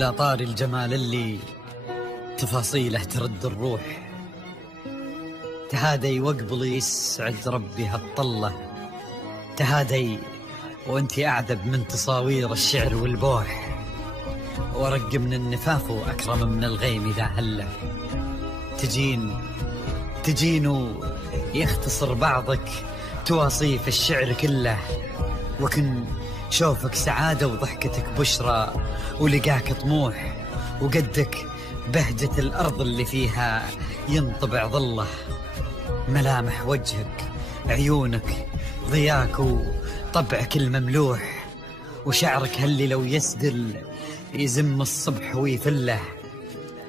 على طار الجمال اللي تفاصيله ترد الروح، تهادي وقبلي يسعد ربي هالطلة، تهادي وانتي أعذب من تصاوير الشعر والبوح، ورق من النفاف وأكرم من الغيم إذا هله، تجين ويختصر بعضك تواصيف الشعر كله، وكن شوفك سعادة وضحكتك بشرى ولقاك طموح، وقدك بهجة الأرض اللي فيها ينطبع ظله، ملامح وجهك عيونك ضياك وطبعك المملوح، وشعرك هاللي لو يسدل يزم الصبح ويفله،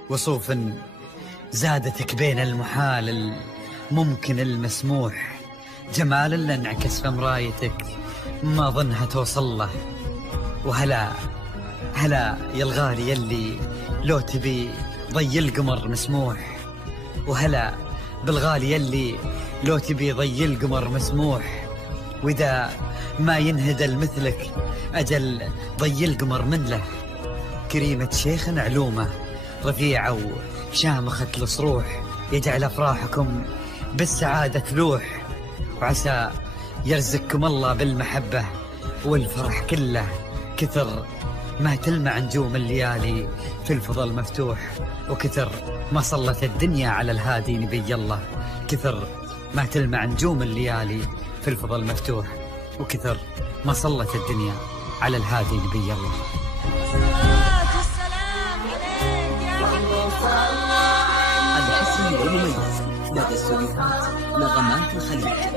وصوف زادتك بين المحال الممكن المسموح، جمال اللي انعكس في مرايتك ما ظنها توصل له، وهلا يا الغالي يلي لو تبي ضي القمر مسموح، وهلا بالغالي يلي لو تبي ضي القمر مسموح، وإذا ما ينهدل مثلك أجل ضي القمر من له، كريمة شيخ علومه رفيعة وشامخة الصروح، يجعل أفراحكم بالسعادة تلوح، وعسى يرزقكم الله بالمحبة والفرح كله، كثر ما تلمع نجوم الليالي في الفضا المفتوح، وكثر ما صلت الدنيا على الهادي نبي الله، كثر ما تلمع نجوم الليالي في الفضا المفتوح، وكثر ما صلت الدنيا على الهادي نبي الله. الحسن والمميز لدى استوديوهات نغمات الخليج.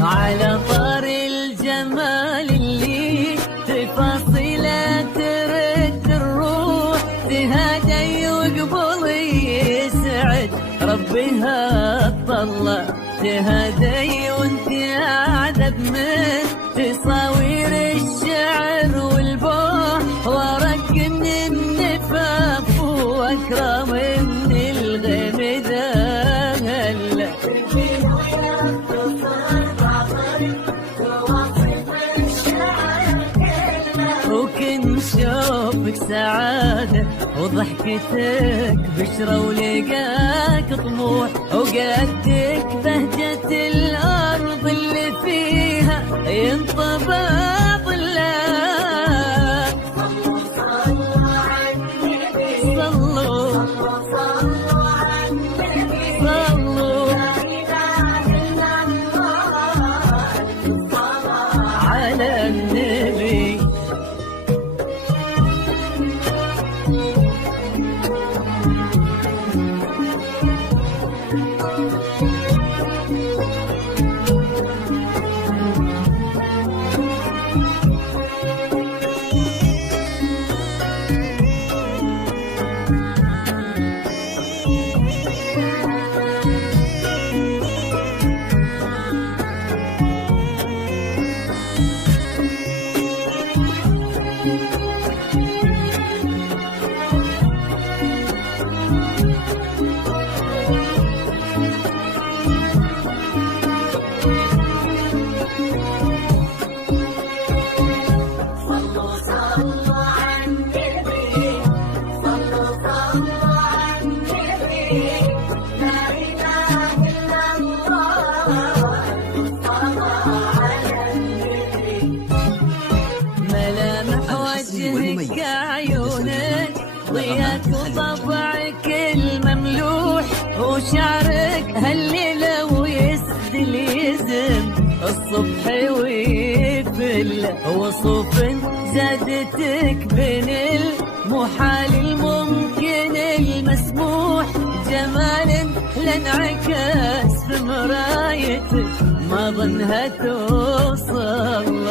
على طار الجمال اللي تفاصيله ترد الروح، تهادي وقبلي يسعد ربي هالطلة، تهادي وانتي أعذب من تصاوير الشعر والبوح، ورق من النفاف وأكرم من الغيم ذهل، وكن شوفك سعادة وضحكتك بشرى ولقاك طموح، وقدك بهجة الأرض اللي فيها ينطبع ظله، صلوا على النبي. وجهك عيونك ضياك وطبعك المملوح، وشعرك هالليلة ويسدل يزم الصبح ويفل، وصوف زادتك بين المحال الممكن المسموح، جمال لانعكس في مرايتك ما ظنها توصل،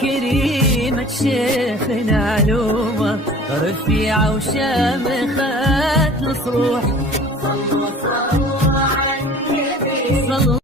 كريمة شيخ علومة رفيعة وشامخة الصروح،